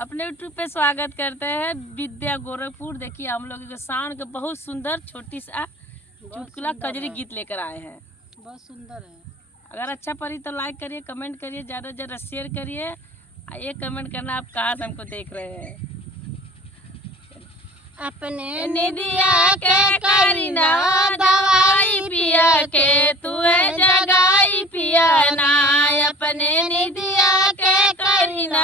अपने यूट्यूब पे स्वागत करते हैं विद्या गोरखपुर। देखिए हम लोग एक शान के बहुत सुंदर छोटी सा चुटकुला कजरी गीत लेकर आए हैं। बहुत सुंदर है। अगर अच्छा पड़ी तो लाइक करिए, कमेंट करिए, ज़्यादा से ज़्यादा शेयर करिए। ये कमेंट करना आप कहाँ से हमको देख रहे हैं। अपने निदिया के करीना दवाई पिया के तुए जगाई पिया ना। अपने निदिया के करीना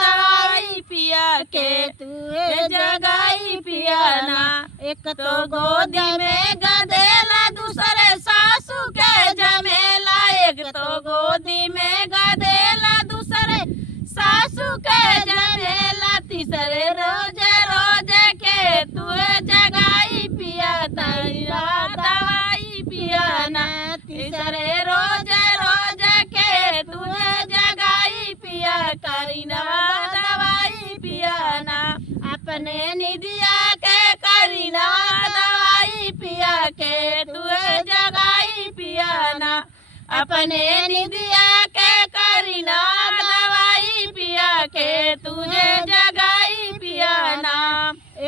दवाई पिया के तुए जगाई पिया ना। एक तो गोदी में गदेला दूसरे सासू के जमेला। एक तो गोदी में गदेला दूसरे सासू के जमेला। तीसरे रोजे रोजे के तुए जगाई पिया तेरा दवाई पिया ना। तीसरे रोजे रोजे के तुए जगाई पिया करीना दवाई पिया ना। अपने निदिया के करीना दवाई पिया के तुए जगाई पिया ना। अपने निदिया के करीना दवाई पिया के तुझे जगाई पिया ना।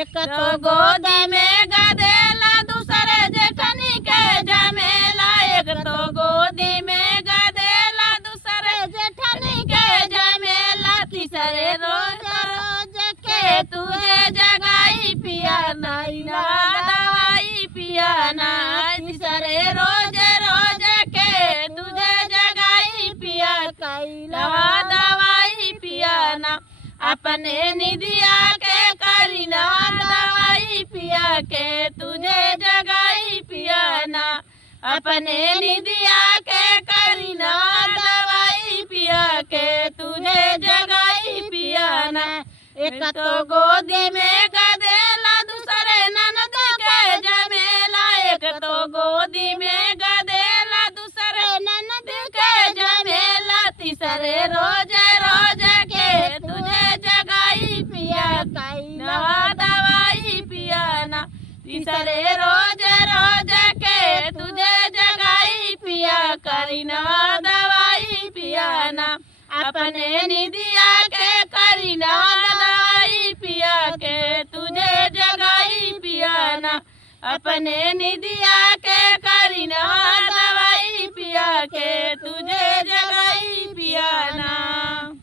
एक तो गोदी में गदेला दूसरे जेठनी के जमेला। एक तो गोदी में गदेला दूसरे जेठनी के जमेला। तीसरे रोज रोज के तुझे जगाई पिया ना दवाई पिया ना। तीसरे रोज रोज के तुझे जगाई पिया कैला दवाई पिया ना। अपने निदिया के करीना दवाई पिया के तुझे जगाई पिया ना। अपने निदिया के करीना दवाई पिया के तुझे जगाई पिया ना। एक तो गोदी में गदेला दूसरे ननद के जमेला। एक तो गोदी में गदेला दूसरे ननद के जमेला। तीसरे रोज रोज के तुझे जगाई पिया कैला दवाई पिया ना। तीसरे रोज रोज के तुझे जगाई पिया करीना दवाई पिया ना। अपने निदिया के करीना दवाई पिया के तुझे जगाई पिया ना। अपने निदिया के करीना दवाई पिया के तुझे जगाई पिया ना।